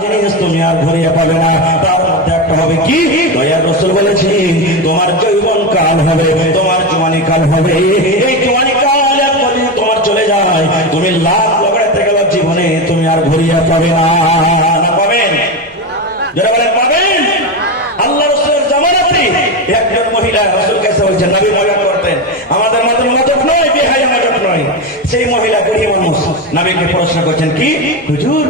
জিনিস তুমি আর ঘুরিয়ে পাবে না। তার মধ্যে একটা হবে কি, দয়ার রাসূল বলেছেন তোমার যৌবন কাল হবে, তোমার জওয়ানি কাল হবে। এই জওয়ানি কাল যদি তোমার চলে যায়, তুমি লাখ লাগাতে গেল জীবনে তুমি আর ঘুরিয়ে পাবে না। না পাবেন? যারা বলেন পাবেন। আল্লাহ রাসূলের জামানাতে একজন মহিলা রাসূল কাছে বলছেন, নবী মজা করতেন, আমাদের মতো মজা নয়, বেহায়া মজা নয়। সেই মহিলা গরিব মানুষ নবীকে প্রশ্ন করছেন, কি হুজুর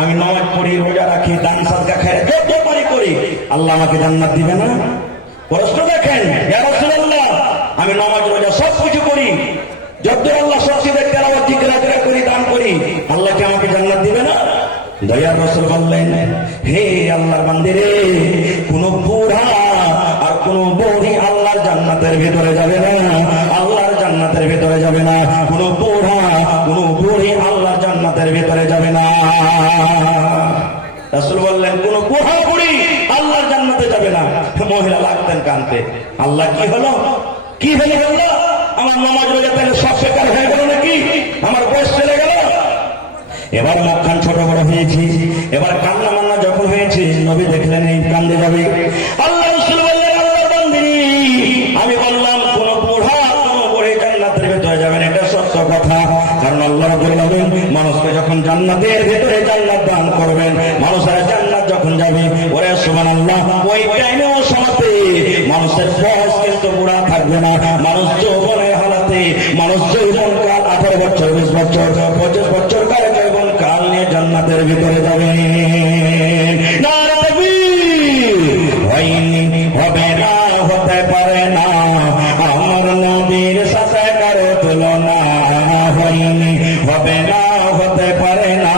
আমি নামাজ পড়ি, রোজা রাখি, দান সাদকা খাই, যত পারি করি, আল্লাহ আমাকে জান্নাত দিবে না? প্রশ্ন দেখেন, ইয়া রাসূলুল্লাহ আমি নামাজ রোজা সব কিছু করি, যত আল্লাহ শক্তি দেয় তেলাওয়াত জিকির আজকার করি, দান করি, আল্লাহ কি আমাকে জান্নাত দিবে না? দয়ার রাসূল বললেন, হে আল্লাহর বান্দিরে, কোন বুড়া আর কোন বুড়ি আল্লাহর জান্নাতের ভিতরে যাবে না, আল্লাহর জান্নাতের ভিতরে যাবে না। কোন বুড়া কোন বুড়ি আল্লাহর জান্নাতের ভিতরে যাবে না। রাসূল বললেন কোন বুড়া বুড়ি আল্লাহর জান্নাতে যাবে না। মহিলা লাগতেন কানতে, আল্লাহ কি হলো, কি হলো আল্লাহ, আমার নামাজ রোজা তাহলে সব বেকার হয়ে গেল নাকি, আমার বয়স চলে গেল? এবার মুখখান ছোট বড় হয়েছি, এবার কান্না মান্না যখন হয়েছে, নবী দেখলেন এই কান্দে যাবে। আল্লাহ রাসূল বললেন, আল্লাহর বান্দি আমি বললাম কোন বুড়া কোন বুড়ি জান্নাতের ভিতরে যাবেন, এটা সত্য কথা। কারণ আল্লাহ রাব্বুল আলামিন মানুষকে যখন জান্নাতের ভিতরে জান্নাত দান করবেন, মানুষের জান্নাত যখন যাবে, ওরে সুবহানাল্লাহ, ওই টাইমে ও সময়তে মানুষের বয়স কিন্তু বুড়া থাকবে না। মানুষ যৌবনের হালাতে, মানুষ যৌবন কাল 18 বছর 20 বছর 25 বছর কালে যৌবন কাল নিয়ে জান্নাতের ভিতরে যাবে। নারে তাকবীর! হয়নি, হবে না, হতে পারে না, আমার নবীর সাথে কারো তুলনা। হয়নি, হবে না, হতে পারে না,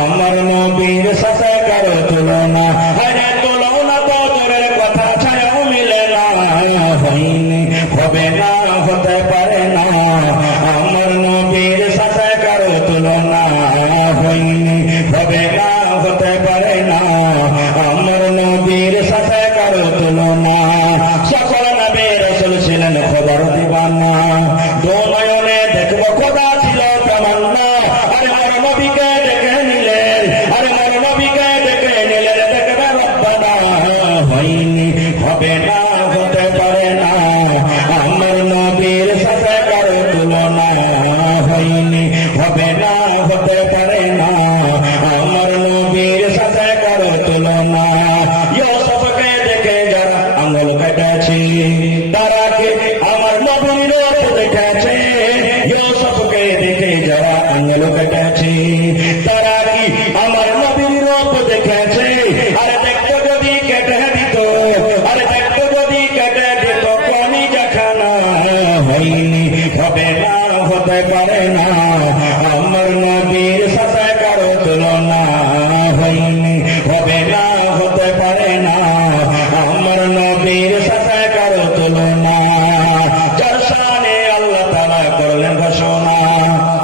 আমার নবীর সাথে কারো তুলনা। আরে তুলনা তো দূরের কথা, ছায়াও মিলে না। হয়নি, হবে না, হতে পারে না, আমার নবীর সাথে কারো তুলনা। হয়নি, হবে না, হতে পারে না, আমার নবীর সাথে কারো তুলনা। সকল নবী রাসূল ছিলেন খবর দিবানা, দো নয়নে দেখবো খোদা ছিল তামান্না। আরে আমার নবীকে ডেকে নিলেন, আরে আমার নবীকে ডেকে নিলেন, দেখবে রব্বানা। হয়নি, হবে না, হতে পারে না, আমার নবীর সাথে কারো তুলনা। হয়নি, হবে না, হতে পারে না, আমার নবীর সাথে কারো তুলনা। ইউসুফকে দেখে যারা আঙ্গুল কেটেছে, তারা কি আমার নবীর রূপ দেখেছে? ইউসুফকে দেখে যারা আঙ্গুল কেটেছে, তারা কি আমার নবীর রূপ দেখেছে? আরে দেখতো যদি কেটে দিত, আরে দেখতো যদি কেটে দিত কোনি দেখানা। হয়নি, হবে না, হতে পারে না, আমার নবীর সাথে কারো তুলনা। হয়নি, হবে না, হতে পারে না, আমার নবীর সাথে কারো তুলনা। যার শানে আল্লাহ তাআলা করলেন ঘোষণা,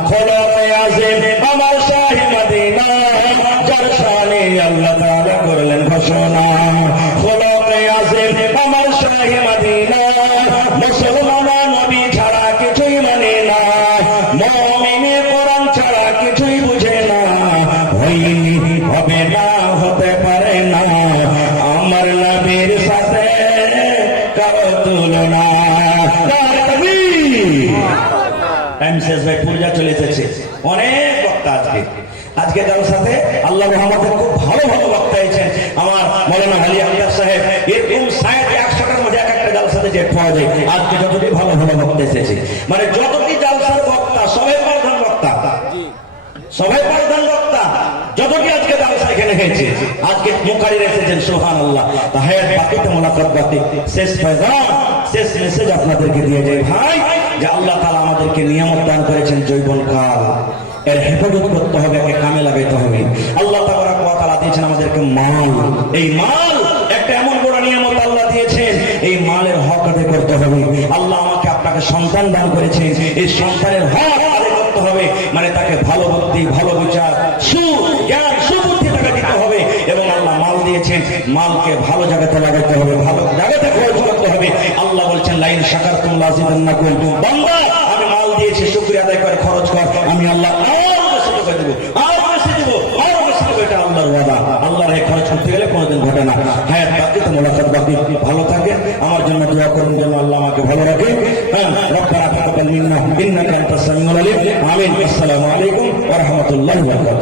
খোলাফে আযম আমার শাহে মদিনা। যার শানে আল্লাহ তাআলা করলেন ঘোষণা, খোলাফে আযম আমার শাহে মদিনা। মুসলমান নবী ছাড়া কিছুই মানে না, মুমিনে কোরআন ছাড়া কিছুই বুঝে না। হয়নি, হবে না, হতে পারে না, আমার নবীর সাথে কারো তুলনা। নারে তাকবীর! এমসিএস ভাই পূজা চলে এসেছে, অনেক বক্তা আজকে তার সাথে আল্লাহ রহমতে খুব ভালো ভালো বক্তা হয়েছেন। আমার মৌলানা আলী আহমদ সাহেব, এরকম 100টার মধ্যে একটা জালসাতে যে পাওয়া যায়। আজকে যতটি ভালো ভালো বক্তা এসেছে, মানে যতটি জালসার বক্তা সবাই প্রধান বক্তা, সবাই প্রধান বক্তা, যতটি আজকে জালসা এখানে হয়েছে। আজকে মুখারির এসেছেন, সুবহানাল্লাহ। তাহায়াত বাকিতে মোলাকাত বাকি, শেষ পয়গাম, শেষ মেসেজ আপনাদেরকে দিয়ে যায় ভাই, যে আল্লাহ তাআলা আমাদেরকে নিয়ামত দান করেছেন যৌবন কাল, এর হেফাজত করতে হবে, একে কামে লাগাইতে হবে। আল্লাহ তাবারক ওয়া তাআলা দিয়েছেন আমাদেরকে মাল, এই মাল একটা এমন বড় নিয়ামত আল্লাহ দিয়েছেন, এই মালের হক আদায় করতে হবে। আল্লাহ আমাকে আপনাকে সন্তান দান করেছেন, এই সন্তানের হক আদায় করতে হবে, মানে তাকে ভালো বুদ্ধি, ভালো বিচার, সুজ্ঞান, সুবুদ্ধি তাকে দিতে হবে। এবং আল্লাহ মাল দিয়েছেন, মালকে ভালো জায়গাতে লাগাতে হবে, ভালো জায়গাতে খরচ করতে হবে। আল্লাহ বলছেন লাইন শাকারতুম লাযিদান্নাকুম, বান্দা আমি মাল দিয়েছি, শুকরিয়া আদায় করে খরচ কর, আমি আল্লাহ আরো বেশি দেব, আরো বেশি দেব, আরো বেশি দেব। এটা আল্লাহর ওয়াদা। আপনি ভালো থাকেন, আমার জন্য দোয়া করুন যেন আল্লাহ আমাকে ভালো রাখে। হ্যাঁ, রব্বানা তাকাব্বাল মিন্না ইন্নাকা আনতাস সামিউল আলিম। আমিন। আসসালামু আলাইকুম ওয়া রাহমাতুল্লাহি ওয়া বারাকাতুহু।